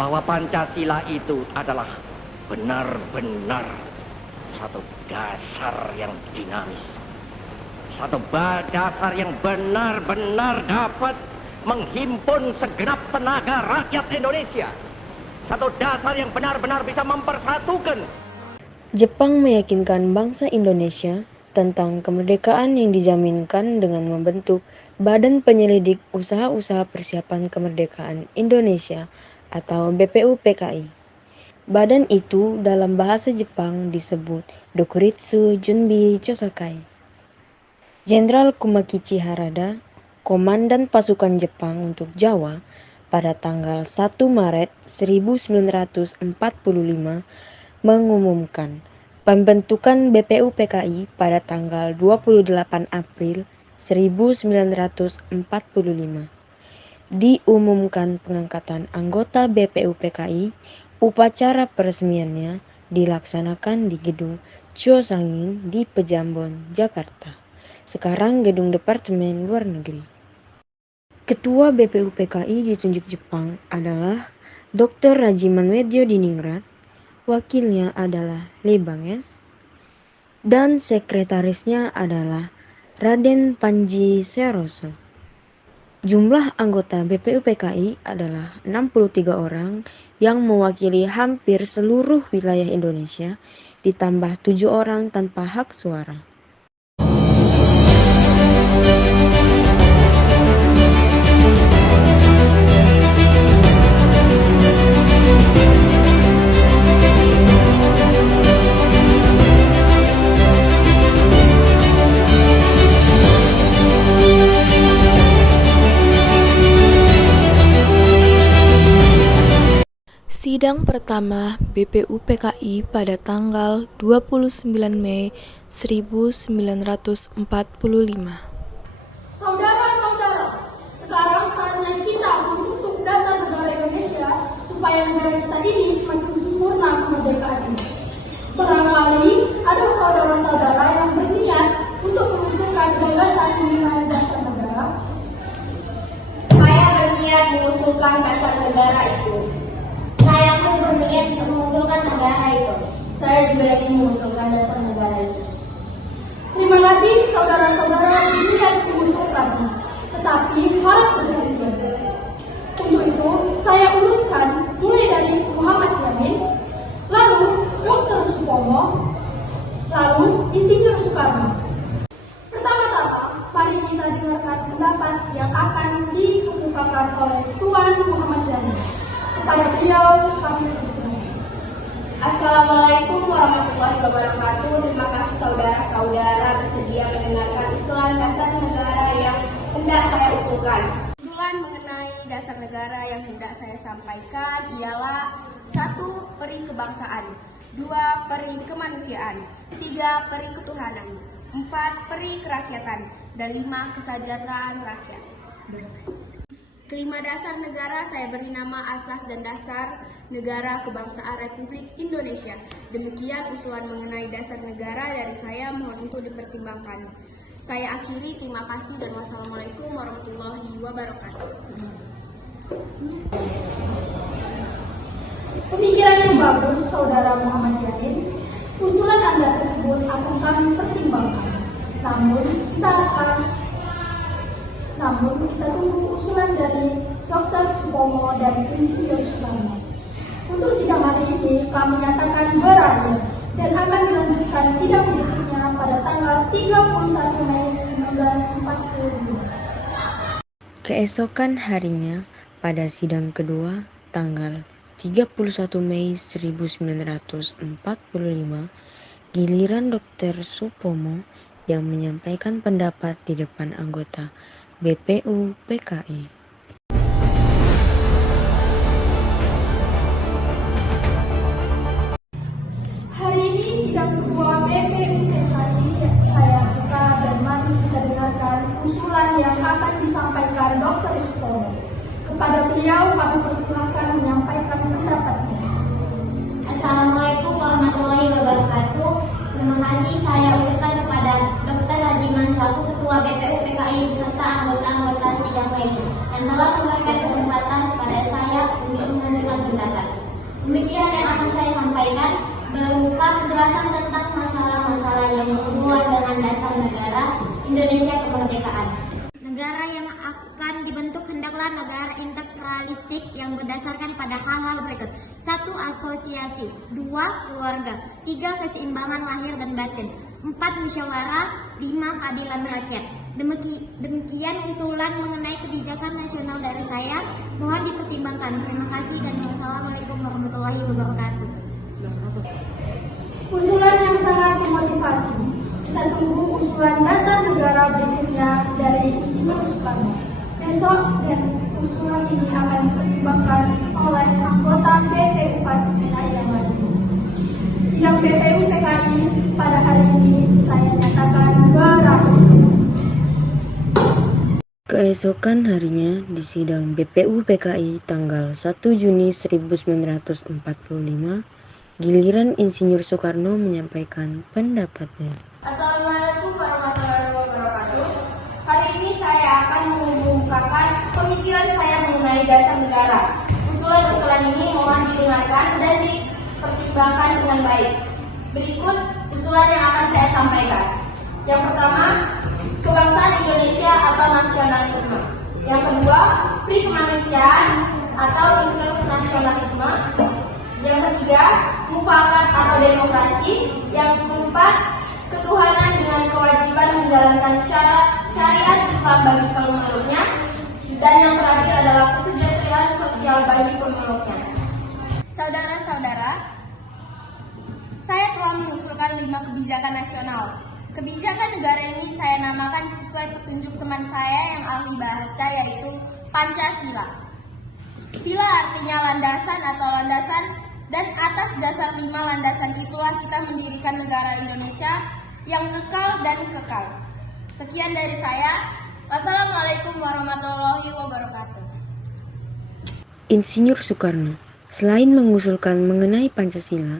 bahwa Pancasila itu adalah benar-benar satu dasar yang dinamis. Satu dasar yang benar-benar dapat menghimpun segenap tenaga rakyat Indonesia. Satu dasar yang benar-benar bisa mempersatukan. Jepang meyakinkan bangsa Indonesia tentang kemerdekaan yang dijaminkan dengan membentuk Badan Penyelidik Usaha-Usaha Persiapan Kemerdekaan Indonesia atau BPUPKI. Badan itu dalam bahasa Jepang disebut Dokuritsu Junbi Chosokai. Jenderal Kumakichi Harada, Komandan Pasukan Jepang untuk Jawa, pada tanggal 1 Maret 1945 mengumumkan pembentukan BPUPKI pada tanggal 28 April 1945. Diumumkan pengangkatan anggota BPUPKI, upacara peresmiannya dilaksanakan di Gedung Chuosangin di Pejambon, Jakarta. Sekarang Gedung Departemen Luar Negeri. Ketua BPUPKI ditunjuk Jepang adalah Dr. Rajimanwedjo Diningrat, wakilnya adalah Lee Banges, dan sekretarisnya adalah Raden Panji Seroso. Jumlah anggota BPUPKI adalah 63 orang yang mewakili hampir seluruh wilayah Indonesia, ditambah 7 orang tanpa hak suara. Sidang pertama BPUPKI pada tanggal 29 Mei 1945. Saudara-saudara, sekarang saatnya kita membentuk dasar negara Indonesia supaya negara kita ini semakin sempurna kemerdekaannya. Barangkali ada saudara-saudara yang berniat untuk mengusulkan gagasan mengenai dasar negara. Saya berniat mengusulkan dasar negara itu. Saya pun berniat untuk mengusulkan negara itu. Saya juga ingin mengusulkan dasar negara itu. Terima kasih saudara-saudara yang berniat mengusulkan, tetapi harap berhati-hati. Untuk itu, saya urutkan mulai dari Muhammad Yamin, lalu Dr. Supomo, lalu Insinyur Soekarno. Pertama-tama, mari kita dengarkan pendapat yang akan dikemukakan oleh Tuan Muhammad Yamin. Kepada beliau kami persilakan. Assalamualaikum warahmatullahi wabarakatuh. Terima kasih saudara-saudara bersedia mendengarkan usulan dasar negara yang hendak saya usulkan. Usulan mengenai dasar negara yang hendak saya sampaikan ialah 1. Peri kebangsaan, 2. Peri kemanusiaan, 3. Peri ketuhanan, 4. Peri kerakyatan, dan 5. Kesejahteraan rakyat. Kelima dasar negara saya beri nama Asas dan Dasar Negara Kebangsaan Republik Indonesia. Demikian usulan mengenai dasar negara dari saya, mohon untuk dipertimbangkan. Saya akhiri, terima kasih dan wassalamualaikum warahmatullahi wabarakatuh. Pemikiran yang bagus, Saudara Muhammad Yamin. Usulan Anda tersebut akan kami pertimbangkan. Namun kita tunggu usulan dari Dr. Supomo dan Insinyur Soekarno. Untuk sidang hari ini kami nyatakan berakhir dan akan dilanjutkan sidang berikutnya pada tanggal 31 Mei 1942. Keesokan harinya, pada sidang kedua tanggal 31 Mei 1945, giliran Dr. Supomo yang menyampaikan pendapat di depan anggota BPUPKI. Hari ini sidang kedua BPUPKI yang saya buka dan mari kita dengarkan usulan yang akan disampaikan Dr. Supomo. Kepada beliau kami persilahkan menyampaikan pendapatnya. Assalamualaikum warahmatullahi wabarakatuh. Terima kasih saya ucapkan kepada Dr. Rajiman selaku Ketua BPUPKI beserta anggota-anggota sidang lainnya yang telah memberikan kesempatan kepada saya untuk mengajukan pendapat. Demikian yang akan saya sampaikan berupa penjelasan tentang masalah-masalah yang berhubungan dengan dasar negara Indonesia kemerdekaan. Negara yang akan dibentuk hendaklah negara integralistik yang berdasarkan pada hal-hal berikut. 1. Asosiasi. 2. Keluarga. 3. Keseimbangan lahir dan batin. 4. Musyawarah. 5. Keadilan rakyat. Demikian usulan mengenai kebijakan nasional dari saya. Mohon dipertimbangkan. Terima kasih dan wassalamualaikum warahmatullahi wabarakatuh. Usulan yang sangat memotivasi. Kita tunggu usulan dasar negara berikutnya dari Insinyur Soekarno. Besok dan usulan ini akan dipertimbangkan oleh anggota BPU PKI yang lain. Sidang BPU PKI pada hari ini saya nyatakan berakhir. Keesokan harinya di sidang BPU PKI tanggal 1 Juni 1945, giliran Insinyur Soekarno menyampaikan pendapatnya. Assalamualaikum warahmatullahi wabarakatuh. Hari ini saya akan mengungkapkan pemikiran saya mengenai dasar negara. Usulan-usulan ini mohon didengarkan dan dipertimbangkan dengan baik. Berikut usulan yang akan saya sampaikan. Yang pertama, kebangsaan Indonesia atau nasionalisme. Yang kedua, pri-kemanusiaan atau internasionalisme. Yang ketiga, mufakat atau demokrasi. Yang keempat, ketuhanan dengan kewajiban menjalankan syariat Islam bagi pemeluknya. Dan yang terakhir adalah kesejahteraan sosial bagi pemeluknya. Saudara-saudara, saya telah mengusulkan 5 kebijakan nasional. Kebijakan negara ini saya namakan sesuai petunjuk teman saya yang ahli bahasa, yaitu Pancasila. Sila artinya landasan atau landasan, dan atas dasar 5 landasan itulah kita mendirikan negara Indonesia yang kekal dan kekal. Sekian dari saya. Wassalamualaikum warahmatullahi wabarakatuh. Insinyur Soekarno, selain mengusulkan mengenai Pancasila,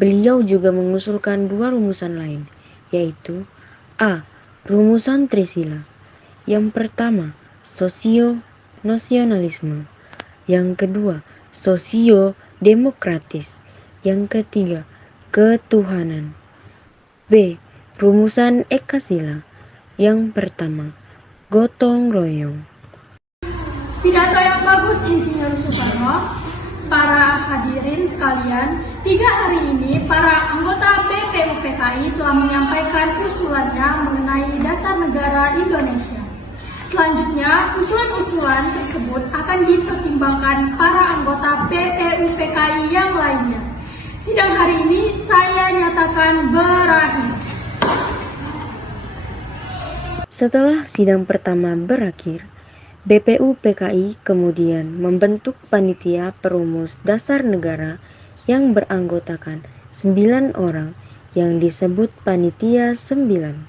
beliau juga mengusulkan 2 rumusan lain, yaitu A. Rumusan Trisila. Yang pertama, sosio-nasionalisme. Yang kedua, sosio-demokratis. Yang ketiga, ketuhanan. B. Rumusan Ekasila. Yang pertama, gotong royong. Pidato yang bagus Insinyur Soekarno. Para hadirin sekalian, 3 hari ini para anggota BPU PKI telah menyampaikan usulannya mengenai dasar negara Indonesia. Selanjutnya, usulan-usulan tersebut akan dipertimbangkan para anggota BPU PKI yang lainnya. Sidang hari ini saya nyatakan berakhir. Setelah sidang pertama berakhir, BPU PKI kemudian membentuk panitia perumus dasar negara yang beranggotakan 9 orang yang disebut Panitia 9.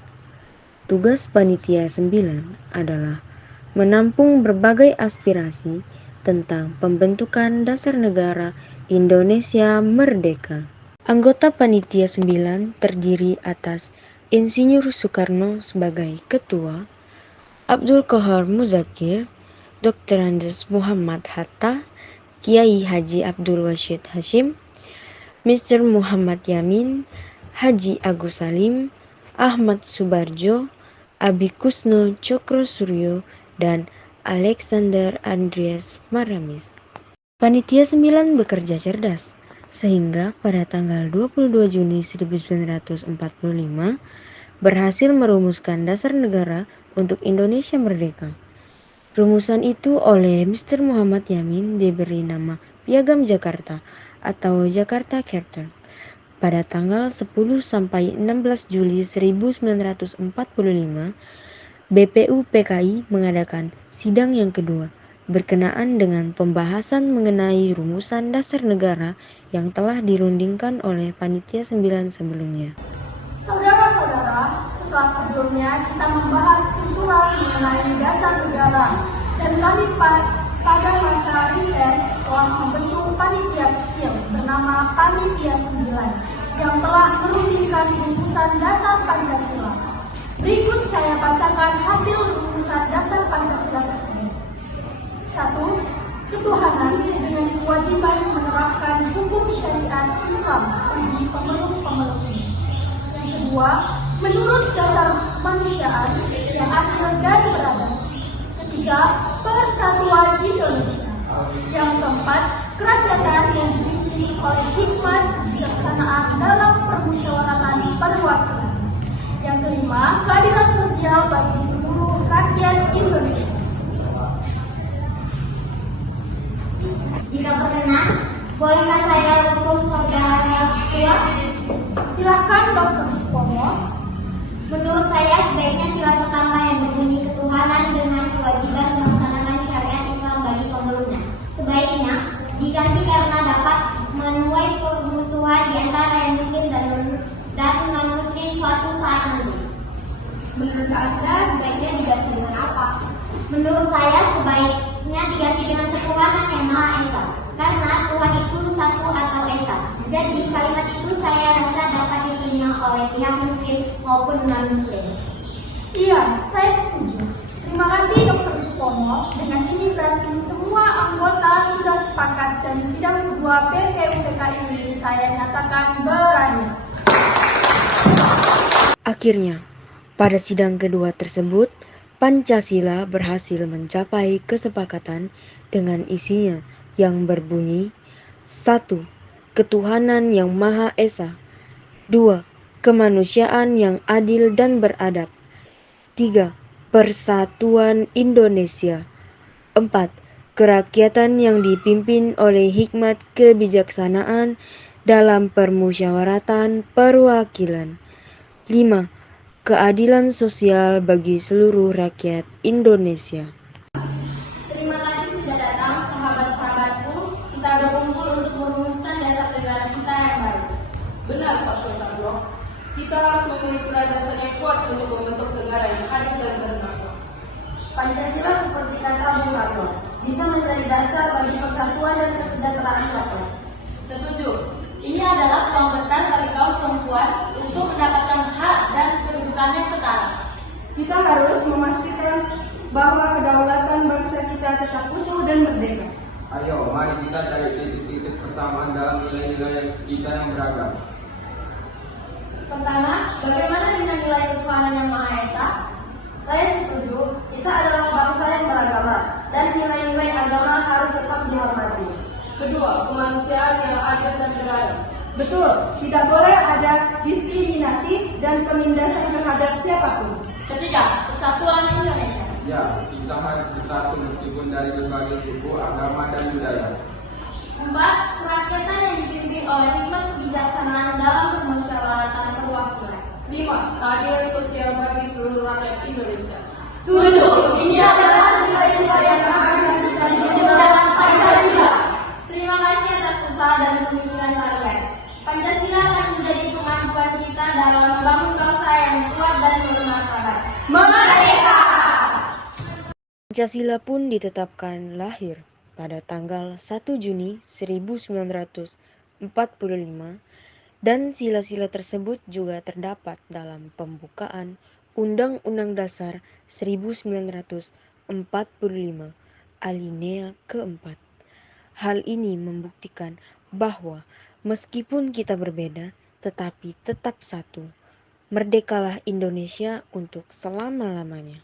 Tugas Panitia 9 adalah menampung berbagai aspirasi tentang pembentukan dasar negara Indonesia merdeka. Anggota Panitia 9 terdiri atas Insinyur Soekarno sebagai ketua, Abdul Qohar Muzakir, Dr. Andes Muhammad Hatta, Kiai Haji Abdul Wahid Hashim, Mr. Muhammad Yamin, Haji Agus Salim, Ahmad Subarjo, Abi Kusno Cokro Suryo, dan Alexander Andreas Maramis. Panitia 9 bekerja cerdas, sehingga pada tanggal 22 Juni 1945 berhasil merumuskan dasar negara untuk Indonesia merdeka. Rumusan itu oleh Mr. Muhammad Yamin diberi nama Piagam Jakarta atau Jakarta Charter. Pada tanggal 10 sampai 16 Juli 1945, BPU PKI mengadakan sidang yang kedua berkenaan dengan pembahasan mengenai rumusan dasar negara yang telah dirundingkan oleh Panitia 9 sebelumnya. Saudara-saudara, setelah sebelumnya kita membahas usulan mengenai dasar negara dan kami pada masa rises telah membentuk panitia kecil bernama Panitia 9 yang telah merundingkan rumusan dasar Pancasila. Berikut saya bacakan hasil rumusan dasar Pancasila tersebut. 1. Ketuhanan dengan kewajiban menerapkan hukum syariat Islam bagi pemeluk-pemeluk ini. Yang kedua, menurut dasar kemanusiaan yang adil dan beradab. Ketiga, persatuan Indonesia. Yang keempat, kerakyatan yang dipimpin oleh hikmat kebijaksanaan dalam permusyawaratan perwakilan. Yang kelima, keadilan sosial bagi seluruh rakyat Indonesia. Jika berkenan, bolehkah saya usul saudara tua? Silahkan Dr. Supomo. Menurut saya sebaiknya sila pertama yang berbunyi ketuhanan dengan kewajiban melaksanakan syariat Islam bagi pemeluknya. Sebaiknya diganti karena dapat menuai permusuhan di antara yang muslim dan non-muslim suatu saat nanti. Menurut Anda sebaiknya diganti dengan apa? Menurut saya sebaiknya diganti dengan ketuhanan yang Maha Esa. Karena Tuhan itu satu atau Esa. Jadi kalimat itu saya rasa dapat diterima oleh pihak muslim maupun non-muslim. Iya, saya setuju. Terima kasih Dr. Supomo. Dengan ini berarti semua anggota sudah sepakat dan sidang kedua BPUPKI ini saya nyatakan berakhir. Akhirnya, pada sidang kedua tersebut, Pancasila berhasil mencapai kesepakatan dengan isinya yang berbunyi 1. Ketuhanan yang Maha Esa. 2. Kemanusiaan yang adil dan beradab. 3. Persatuan Indonesia. 4. Kerakyatan yang dipimpin oleh hikmat kebijaksanaan dalam permusyawaratan perwakilan. 5. Keadilan sosial bagi seluruh rakyat Indonesia. Terima kasih sudah datang, sahabat-sahabatku. Kita berkumpul untuk merumuskan dasar negara kita yang baru. Benar, Pak Soekarno. Kita harus memiliki landasan yang kuat untuk membentuk negara yang adil dan bermartabat. Pancasila seperti kata Bung Karno, bisa menjadi dasar bagi persatuan dan kesejahteraan rakyat. Setuju. Ini adalah peluang besar bagi kaum perempuan untuk mendapatkan hak dan kedudukan yang setara. Kita harus memastikan bahwa kedaulatan bangsa kita tetap utuh dan merdeka. Ayo, mari kita cari titik-titik persamaan dalam nilai-nilai kita yang beragam. Pertama, bagaimana dengan nilai ketuhanan yang Maha Esa? Saya setuju, kita adalah bangsa yang beragama dan nilai-nilai agama harus tetap dihormati. Kedua, kemanusiaan yang adil dan beradab. Betul, tidak boleh ada diskriminasi dan penindasan terhadap siapapun. Ketiga, persatuan Indonesia. Ya, kita harus bersatu meskipun dari berbagai suku, agama, dan budaya. 4. Kerakyatan yang dipimpin oleh hikmat kebijaksanaan dalam permusyawaratan perwakilan. 5. Keadilan sosial bagi seluruh rakyat Indonesia. Setuju, ini adalah nilai-nilai yang akan kita dalam Pancasila. Terima kasih atas usaha dan pemikiran kalian. Pancasila akan menjadi kemampuan kita dalam membangun bangsa yang kuat dan bermartabat. Merdeka! Pancasila pun ditetapkan lahir pada tanggal 1 Juni 1945 dan sila-sila tersebut juga terdapat dalam pembukaan Undang-Undang Dasar 1945 alinea keempat. Hal ini membuktikan bahwa meskipun kita berbeda, tetapi tetap satu. Merdekalah Indonesia untuk selama-lamanya.